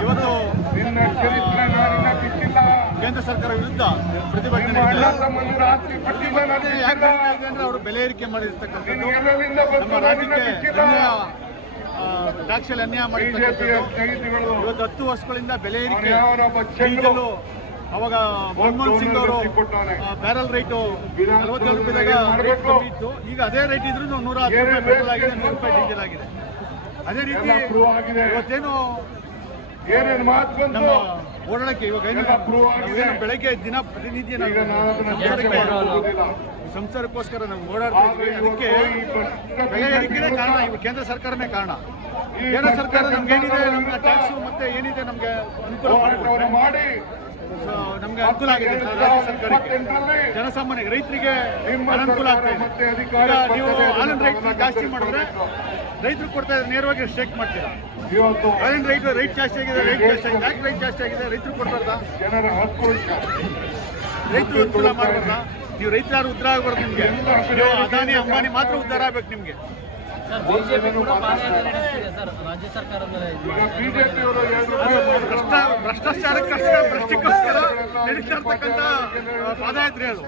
ಇವತ್ತು ಕೇಂದ್ರ ಸರ್ಕಾರ ವಿರುದ್ಧ ಪ್ರತಿಭಟನೆ ಯಾಕೆ ಅಂದ್ರೆ ಅವರು ಬೆಲೆ ಏರಿಕೆ ಮಾಡಿರ್ತಕ್ಕಂಥದ್ದು ನಮ್ಮ ರಾಜ್ಯಕ್ಕೆ ಟ್ಯಾಕ್ಸಲ್ಲಿ ಅನ್ಯಾಯ ಮಾಡಿರ್ತಕ್ಕಂಥದ್ದು ಇವತ್ತು 10 ವರ್ಷಗಳಿಂದ ಬೆಲೆ ಏರಿಕೆ ಡೀಸೆಲ್ ಅವಾಗ ಮನಮೋಹನ್ ಸಿಂಗ್ ಅವರು ಬ್ಯಾರಲ್ ರೈಟು 47 ರೂಪಾಯಿದಾಗ ರೇಟ್ ಕಮ್ಮಿ ಇತ್ತು. ಈಗ ಅದೇ ರೇಟ್ ಇದ್ರೂ 110 ರೂಪಾಯಿ ಪೆಟ್ರೋಲ್ ಆಗಿದೆ, 100 ರೂಪಾಯಿ ಡೀಸೆಲ್ ಆಗಿದೆ. ಅದೇ ರೀತಿ ಇವತ್ತೇನು ನಮ್ಮ ಓಡಾಡಕ್ಕೆ ಇವಾಗ ಏನು ಬೆಳಗ್ಗೆ ದಿನ ಪ್ರತಿನಿತ್ಯ ಸಂಸಾರಕ್ಕೋಸ್ಕರ ನಾವು ಓಡಾಡ್ತಾ ಇದ್ವಿ. ಅದಕ್ಕೆ ಬೆಲೆ ಏರಿಕೆನೇ ಕಾರಣ, ಇವಾಗ ಕೇಂದ್ರ ಸರ್ಕಾರನೇ ಕಾರಣ. ಕೇಂದ್ರ ಸರ್ಕಾರ ನಮ್ಗೇನಿದೆ ನಮ್ಗೆ ಟ್ಯಾಕ್ಸು ಮತ್ತೆ ಏನಿದೆ ನಮಗೆ ಅನುಕೂಲ ಮಾಡಿ ನಮ್ಗೆ ಅನುಕೂಲ ಆಗಿದೆ. ರಾಜ್ಯ ಸರ್ಕಾರಕ್ಕೆ ಜನಸಾಮಾನ್ಯ ರೈತರಿಗೆ ಅನುಕೂಲ ಆಗ್ತಾ ಇದೆ. ಈಗ ನೀವು ಹಾಲಿನ ರೇಟ್ ಜಾಸ್ತಿ ಮಾಡಿದ್ರೆ ರೈತರು ಕೊಡ್ತಾ ಇದ್ದಾರೆ, ನೇರವಾಗಿ ಸ್ಟ್ರೈಕ್ ಮಾಡ್ತೀರಾ. ಹಾಲಿನ ರೈಟ್ ಜಾಸ್ತಿ ಆಗಿದೆ, ಯಾಕೆ ರೈಟ್ ಜಾಸ್ತಿ ಆಗಿದೆ? ರೈತರು ಕೊಡ್ಬಾರ್ದ? ರೈತರು ಅನುಕೂಲ ಮಾಡಬಾರ್ದ? ನೀವು ರೈತರು ಯಾರು ಉದ್ಧಾರ ಆಗಬಾರ್ದು. ನಿಮಗೆ ನೀವು ಅದಾನಿ ಅಂಬಾನಿ ಮಾತ್ರ ಉದ್ಧಾರ ಆಗ್ಬೇಕು. ನಿಮಗೆ ಭ್ರಷ್ಟಾಚಾರಕ್ಕೋಸ್ಕರ ನಡೀತಾ ಇರ್ತಕ್ಕಂಥ ಪಾದಯಾತ್ರೆ ಅದು.